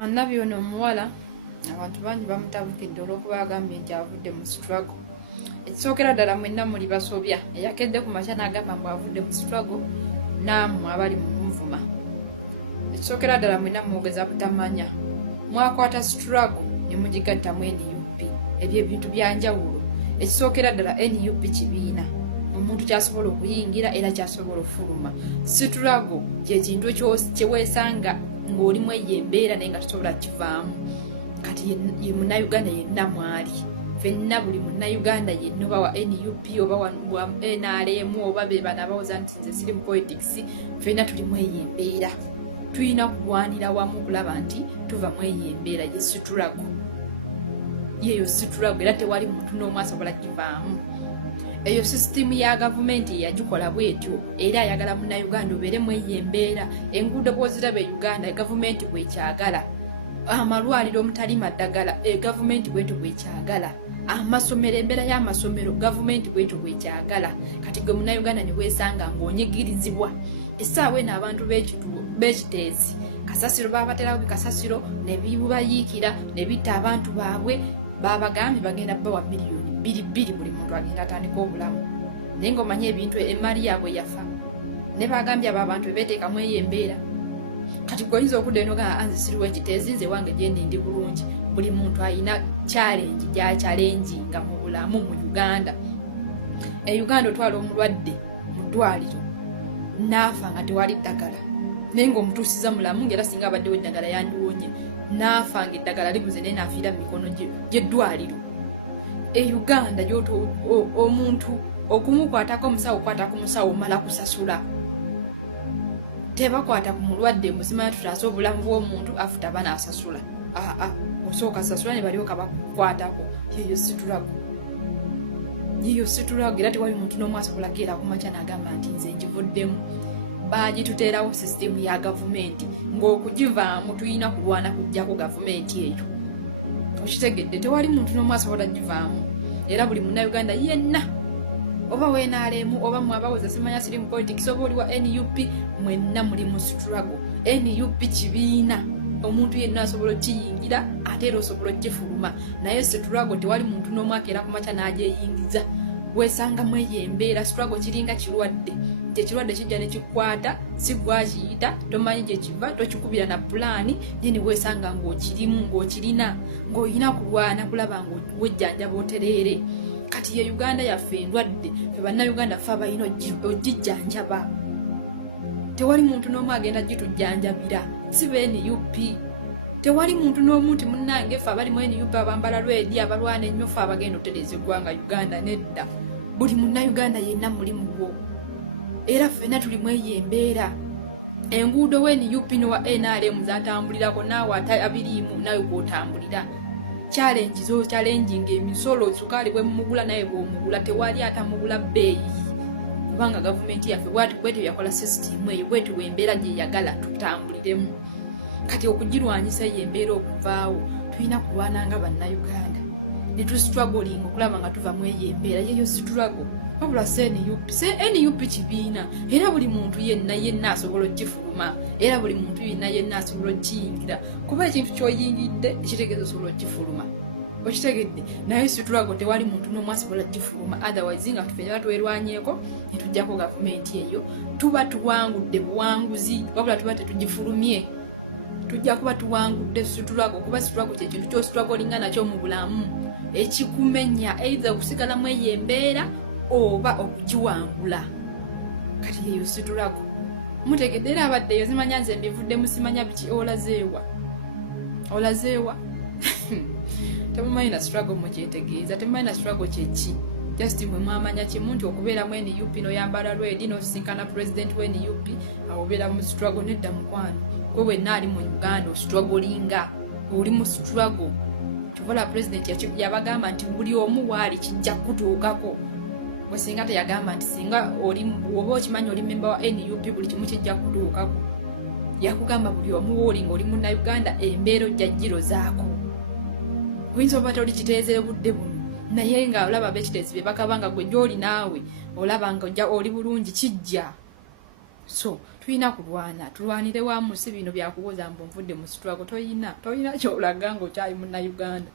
Nabyo ono omuwala abantu bangi bamutabukidde olw'okuba agambye nti avudde mu struggle. Ekisookera ddala mwenna muli basobya eyakedde ku makya n'agamba mbu avudde mu struggle nammwe abali mu nvuma. Ekisookera ddala mwenna mwogeza butamanya mwakwata struggle ne mugigattamu NUP. Ebyo ebintu byanjawulo. Ekisookera ddala NUP kibiina omuntu kyasobola okuyingira era kyasobola okufuluma. Struggle kyekintu kyeweesanga ng'olimu eyo embeera naye nga tosobola kivaamu. Kati ye munnayuganda yenna mwali. Ffenna buli munnayuganda yenna oba wa NUP oba wa NRM oba be bano abawoza nti nze siri mu politics, ffenna tulimu eyo embeera. Tulina kulwanira wamu okulaba nti tuva mu eyo embeera ye struggle. Yeyo struggle era tewali muntu n'omu asobola kivaamu. Eyo sisitimu ya gavumenti yagikola bwetyo era ayagala munnayuganda obeeremu eyo embeera. Enguudo bw'oziraba e Uganda gavumenti bwekyagala. Amalwaliro omutali maddagala gavumenti bwetyo bwekyagala. Amasomero embeera y'amasomero gavumenti bwetyo bwekyagala. Kati gwe munnayuganda ne weesanga ng'onyigirizibwa. Essaawa eno abantu b'ekiteezi kasasiro baabaterawo kasasiro ne bibayiikira ne bitta abantu baabwe baabagambye bagenda bawa miliyoni 2 buli muntu agenda atandika obulamu. Naye ng'omanye ebintu emaali yaabwe yafa ne bagambye abo abantu bebeeteekamu eyo embeera. Kati goyinza okudda eno gaa anze siriwo ekiteezi nze wange gyendi ndi bulungi. Buli muntu alina challenge gy'achallenginga mu bulamu mu Uganda. E Uganda otwala omulwadde mu ddwaliro n'afa nga tewali ddagala naye ng'omutuusiza mulamu ng'era singa abaddewo eddagala yandiwonye. N'afa ng'eddagala liguze naye n'afiira mu mikono gy'eddwaliro. E Uganda gy'oto omuntu okumukwatako omusawo okwata ku musawo omala kusasula. Tebakwata ku mulwadde musimanya tutaasa obulamu bw'omuntu afuta banaasasula. Osooka sasula ne balyoka bakukwatako. Yeyo struggle. Yeyo struggle era tewali muntu n'omu asobola keera ku makya n'agamba nti nze ngivuddemu. Baagituteerawo sisitemu ya gavumenti ng'okugivaamu tulina kulwana kujjako gavumenti eyo. Okitegedde tewali muntu n'omu asobola givaamu era buli munnayuganda yenna oba weenaalemu oba mwabawoza simanya siri mu politics oba oli wa NUP mwenna muli mu struggle. NUP kibiina omuntu yenna asobola okiyingira ate era osobola okifuluma naye struggle tewali muntu n'omu akeera ku makya n'agyeyingiza. Weesangamu eyo embeera. Struggle kiringa kirwadde nti ekirwadde kijja ne kikwata si gwakiyita tomanyi gye kiva tokikubira na pulaani ye ne weesanga ng'okirina ng'olina kulwana kulaba ng'owejjanjaba otereere. Kati ye Uganda yaffe endwadde fe bannayuganda ffe abalina ogijjanjaba. Tewali muntu n'omu agenda gitujjanjabira si be NUP. Tewali muntu n'omu nti munnange ffe abali mu NUP abambala lwedi abalwana ennyo ffe abagenda otereeza eggwanga Uganda. Nedda, buli munnayuganda yenna muli mugwo era ffenna tulimu eyo embeera. Enguudo we NUP n'owa NRM zatambulirako naawe abiriimu nawe kw'otambulira. Challenginga emisolo sukaali bwe mumugula naye bw'omugula tewali atamugula bbeeyi. Kubanga gavumenti yaffe bwetyo yakola sisitimu eyo bwetyo bw'embeera gye yagala tutambuliremu. Kati okugirwanyisa eyo embeera okuvaawo tulina kulwana nga bannayuganda ne tustruggolinga okulaba nga tuva mu eyo embeera. Yeyo struggle wabula NUP kibiina era buli muntu yenna asobola okifuluma era buli muntu yenna asobola okiyingira kuba ekintu ky'oyingidde ekitegeeza osobola okifuluma. Okitegedde naye struggle tewali muntu n'omu asobola okifuluma otherwise nga tufenna twerwanyeeko ne tujjako gavumenti eyo tuba tuwangudde buwanguzi wabula tuba tetugifulumye. Tujja kuba tuwangudde struggle kuba struggle kyekintu ky'ostruggolinga nakyo mu bulamu ekikumenya either okusigalamu eyo embeera oba okugiwangula. Kati yeyo struggle mutegedde era abaddeyo simanya nze mbivuddemu simanya biki olazeewa temumanyi na struggle mukyetegeeza temumanyi na struggle kyeki. Just mwe mwamanya kimu nti okubeera mu NUP n'oyambala lwedi n'osisinkana president we NUP awo obeera mu struggle. Nedda mukwano gwe wenna ali mu Uganda ostruggolinga oli mu struggle. Tuvola president yabagamba nti buli omu waali kijja kutuukako. Bwe singa teyagamba nti singa oba okimanyi oli memba wa NUP buli kimu kijja kutuukako. Yakugamba buli omu wooli ng'oli munnayuganda embeera ojja girozaako. Oyinza oba toli kiteezere budde buno naye nga olaba ab'ekiteezi be bakabanga gwe gy'oli naawe olaba nga oli bulungi kijja. so tulina kulwana tulwanire wamu si bino byakuwoza mbu nvudde mu struggle toyina kyolaga nga okyali munnauganda